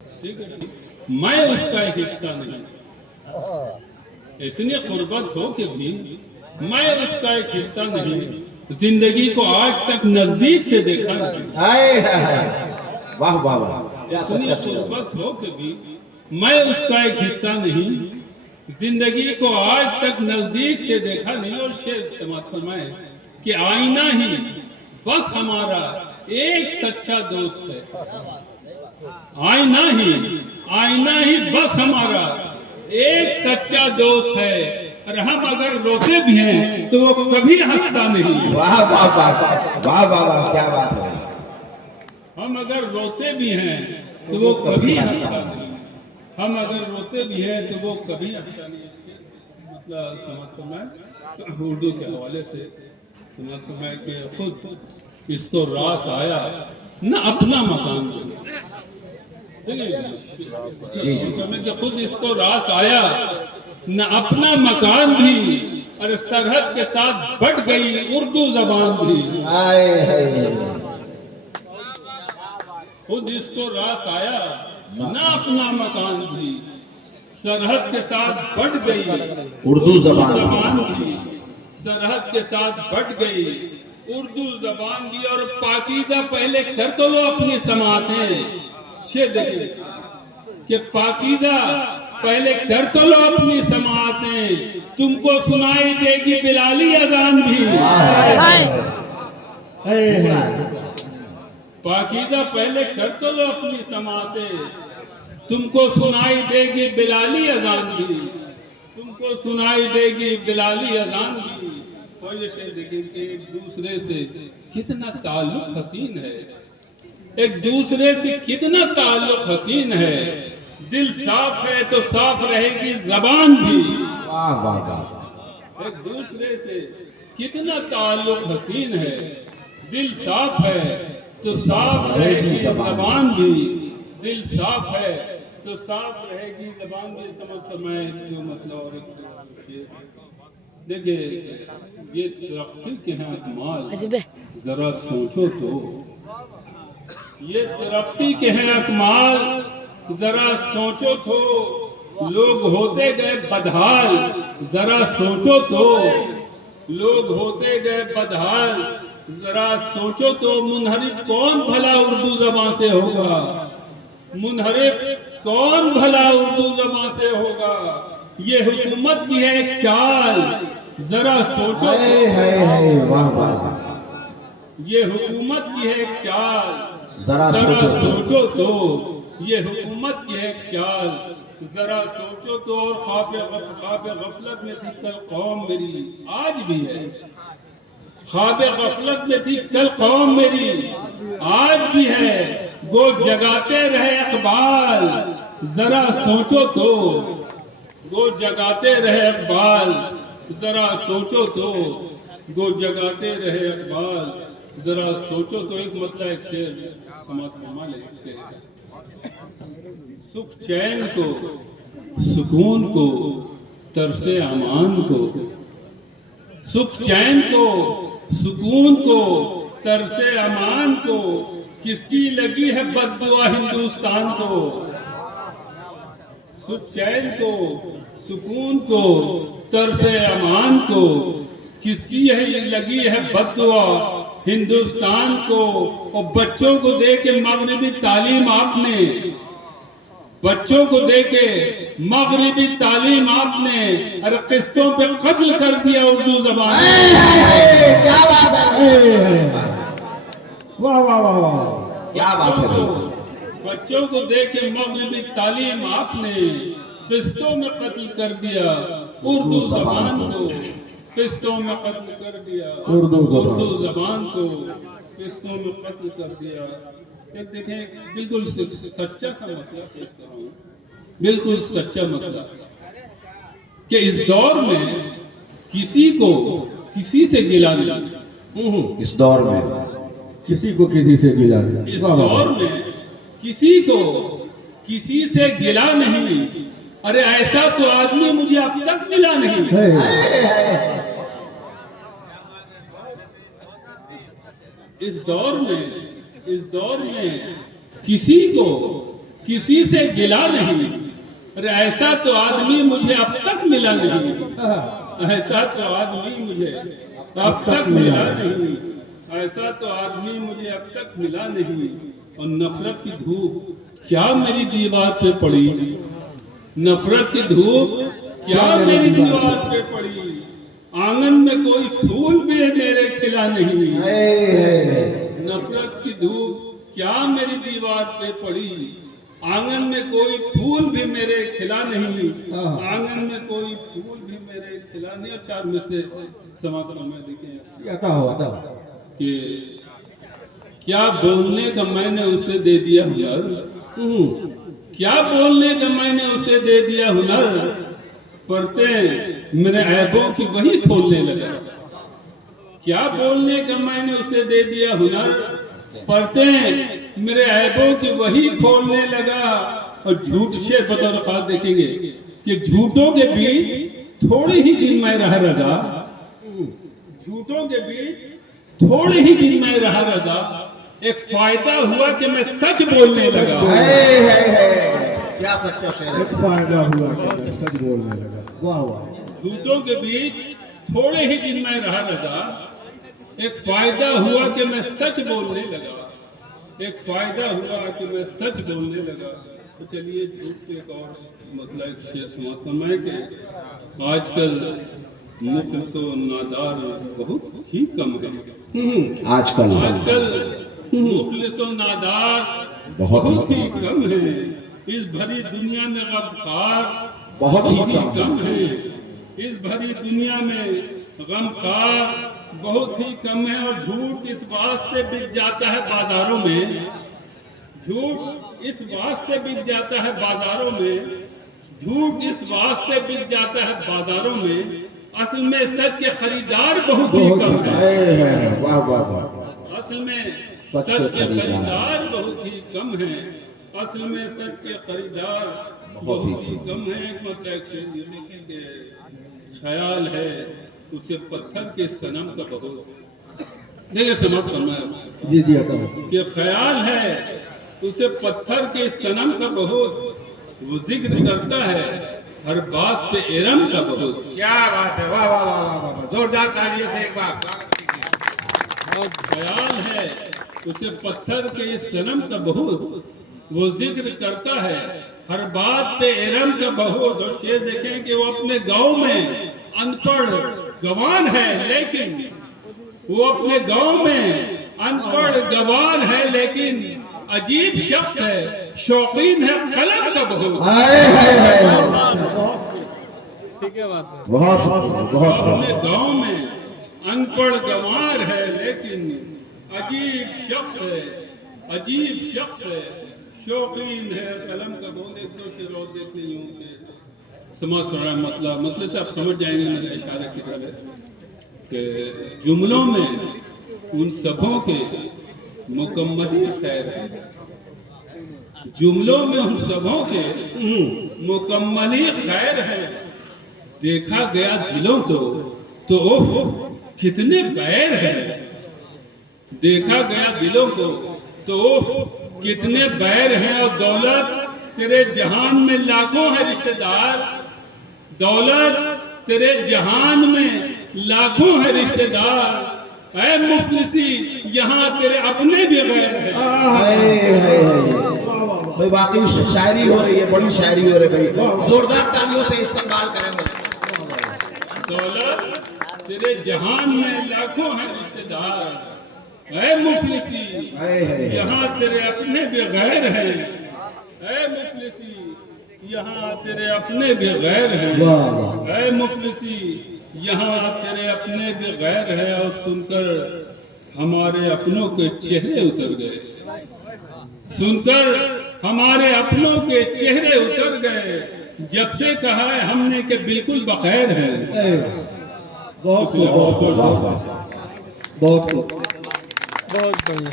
ٹھیک ہے، میں اس کا ایک حصہ نہیں، اتنی قربت ہو کہ بھی میں اس کا ایک حصہ نہیں، زندگی کو آج تک نزدیک سے دیکھا نہیں، واہ واہ واہ، کیا اتنی سچا شعر ہے۔ قربت ہو کہ بھی میں اس کا ایک حصہ نہیں، زندگی کو آج تک نزدیک سے دیکھا نہیں، اور شعر سماعت فرمائے کہ آئینہ ہی بس ہمارا ایک سچا دوست ہے، آئینہ ہی بس ہمارا ایک سچا دوست ہے، اور ہم اگر روتے بھی ہیں تو وہ کبھی ہنستا نہیں، واہ واہ واہ واہ واہ واہ، کیا بات ہے۔ ہم اگر روتے بھی ہیں تو وہ کبھی ہنستا نہیں، ہم اگر روتے بھی ہیں تو وہ کبھی ہنستا نہیں۔ مطلب سمجھ کو میں اردو کے حوالے سے سمجھ کو میں کہ خود اس کو راس آیا نہ اپنا مکان جو جی جی، کہ خود اس کو راس آیا نہ اپنا مکان بھی، اور سرحد کے ساتھ بٹ گئی اردو زبان بھی، ہائے ہائے، خود اس کو راس آیا نہ اپنا مکان بھی، سرحد کے ساتھ بٹ گئی اردو زبان بھی، سرحد کے ساتھ بٹ گئی اردو زبان بھی، اور پاکیزہ پہلے کر تو لو اپنی سماعتیں، یہ دیکھیں کہ پاکیزہ پہلے کر تو لو اپنی سماعتیں، تم کو سنائی دے گی بلالی اذان بھی، پاکیزہ پہلے کر تو لو اپنی سماعتیں، تم کو سنائی دے گی بلالی اذان بھی، تم کو سنائی دے گی بلالی اذان بھی، اور یہ شعر دیکھیں کہ ایک دوسرے سے کتنا تعلق حسین ہے، ایک دوسرے سے کتنا تعلق حسین ہے، دل صاف ہے تو صاف رہے گی زبان بھی، واہ واہ واہ، ایک دوسرے سے کتنا تعلق حسین ہے، دل صاف ہے تو صاف رہے گی زبان بھی، دل صاف ہے تو صاف رہے گی زبان بھی، سمجھ میں جو مطلب اور دیکھیں یہ ترقی کے ہیں اکمال، ذرا سوچو تو، یہ ترقی کے ہیں اکمال، ذرا سوچو تو، لوگ ہوتے گئے بدحال، ذرا سوچو تو، لوگ ہوتے گئے بدحال، ذرا سوچو تو، منحرف کون بھلا اردو زبان سے ہوگا، منحرف کون بھلا اردو زبان سے ہوگا، یہ حکومت کی ہے ایک چال، ذرا سوچو ہائے ہائے ہائے، واہ واہ، یہ حکومت کی ہے ایک چال، ذرا ذرا سوچو تو، سوچو تو، یہ حکومت کی ہے ایک چال، ذرا سوچو تو، اور خواب غفلت میں تھی کل قوم میری، آج بھی ہے، خواب غفلت میں تھی کل قوم میری، آج بھی ہے، گو جگاتے رہے اقبال، ذرا سوچو تو، گو جگاتے رہے اقبال، ذرا سوچو تو، گو جگاتے رہے اقبال، ذرا سوچو تو، ایک مطلب ایک شعر سماعت فرما لے کہ سکھ چین کو، سکون کو، ترس امان کو، سکھ چین کو، سکون کو، ترس امان کو، کس کی لگی ہے بد دعا ہندوستان کو، سکھ چین کو، سکون کو، ترس امان کو، کس کی لگی ہے بد دعا ہندوستان کو، اور بچوں کو دے کے مغربی تعلیم آپ نے، بچوں کو دے کے مغربی تعلیم آپ نے، اور قسطوں پہ قتل کر دیا اردو زبان، کیا بات ہے، واہ واہ واہ واہ، کیا بات ہے، بچوں کو دے کے مغربی تعلیم آپ نے قسطوں میں قتل کر دیا اردو زبان کو، قسطوں میں قتل کر دیا اردو زبان کو، قسطوں میں قتل کر دیا، ایک دیکھیں بالکل سچا سا مطلب پیش کر رہا ہوں، بالکل سچا مطلب کہ اس دور میں کسی کو کسی سے گلہ نہیں، اس دور میں کسی کو کسی سے گلا نہیں، اس دور میں کسی کو کسی سے گلہ نہیں، ارے ایسا تو آدمی مجھے اب تک ملا نہیں، اس دور میں کسی کو किसी से गिला नहीं, अरे ऐसा तो आदमी मुझे अब तक मिला नहीं, ऐसा तो आदमी मुझे अब तक मिला नहीं, ऐसा तो आदमी मुझे अब तक मिला नहीं। और नफरत की धूप क्या मेरी दीवार पे पड़ी, नफरत की धूप क्या मेरी दीवार पे पड़ी, आंगन में कोई फूल भी मेरे खिला नहीं, नफरत की धूप क्या मेरी दीवार पे पड़ी, आंगन में कोई फूल भी मेरे खिला नहीं, आंगन में कोई फूल भी मेरे खिला नहीं। और 4 में से समाप्त में देखें कि क्या बोलने का मैंने उसे दे दिया हुनर, क्या बोलने का मैंने उसे दे दिया हुनर, पर्दे मेरे ऐबों की वही खोलने लगा, क्या बोलने का मैंने उसे दे दिया हुनर, पर्दे मेरे ऐबों की वही खोलने लगा। और झूठ से बतौर खास देखेंगे कि झूठों के बीच थोड़े ही दिन में रहा रजा, झूठों के बीच थोड़े ही दिन में रहा रजा, एक फायदा हुआ कि मैं सच बोलने लगा। क्या सच्चा शेर है। एक फायदा हुआ कि मैं सच बोलने लगा। वाह वाह। झूठों के बीच थोड़े ही दिन में रहा रजा, एक फायदा हुआ कि मैं सच बोलने लगा, एक फायदा हुआ कि मैं सच बोलने लगा। तो चलिए झूठ के एक और मतलब शेर समय के आजकल मुखलिसो नादार बहुत ही कम है, आजकल मुखलिसो नादार बहुत ही कम है, इस भरी दुनिया में गमखार बहुत ही कम है, इस भरी दुनिया में गमखार बहुत ही कम है। और झूठ इस वास्ते बिक जाता है बाजारों में, झूठ इस वास्ते बिक जाता है बाजारों में, झूठ इस वास्ते बिक जाता है बाजारों में, असल में सच के खरीदार बहुत ही कम है। वाह वाह वाह। असल में सच के खरीदार बहुत ही कम है, असल में सच के खरीदार बहुत ही कम है। मतलब एक शेर ये लिखे कि ख्याल है उसे पत्थर के सनम का बहुत, देखिए समझ करना जी जी कि ख्याल है उसे पत्थर के सनम का बहुत, वो जिक्र करता है हर बात पे एरम का बहुत। क्या बात है, वाह वाह वाह वाह वाह, जोरदार तालियों से एक बार। ख्याल है उसे पत्थर के सनम का बहुत, वो जिक्र करता है हर बात पे एरम का बहुत। और शेर देखें कि वो अपने गांव में अनपढ़ गवान है, लेकिन वो अपने गांव में अनपढ़ गवान है, लेकिन अजीब शख्स है, शौकीन है कलम का बहुत। अपने गांव में अनपढ़ गवार है, लेकिन अजीब शख्स है, अजीब शख्स है, शौकीन है कलम का बहुत। एक दो शेर और देख लीजिए, समझ थोड़ा मतलब से आप समझ जाएंगे मेरे इशारे की तरह कि जुमलों में उन सबों के मुकम्मल खैर है, जुमलों में उन सबों के मुकम्मल खैर है, देखा गया दिलों को तो उफ कितने बैर है, देखा गया दिलों को तो उफ कितने बैर हैं। और दौलत तेरे जहान में लाखों है रिश्तेदार, दौलत तेरे जहान में लाखों है रिश्तेदार, ऐ मुफलिसी यहाँ तेरे अपने भी गैर है। भाई वाकई शायरी हो रही है, बड़ी शायरी हो रही है भाई, जोरदार तालियों से इस्तेमाल करेंगे। दौलत तेरे जहान में लाखों है रिश्तेदार, ऐ मुफलिसी यहाँ तेरे अपने भी गैर हैं, ऐ मुफलिसी यहाँ तेरे अपने भी गैर हैं, ऐ मुफलिसी यहाँ तेरे अपने भी गैर है। और सुनकर हमारे अपनों के चेहरे उतर गए, सुनकर हमारे अपनों के चेहरे उतर गए, जब से कहा है हमने कि बिल्कुल बखैर है। बहुत बहुत बहुत बहुत बहुत बढ़िया।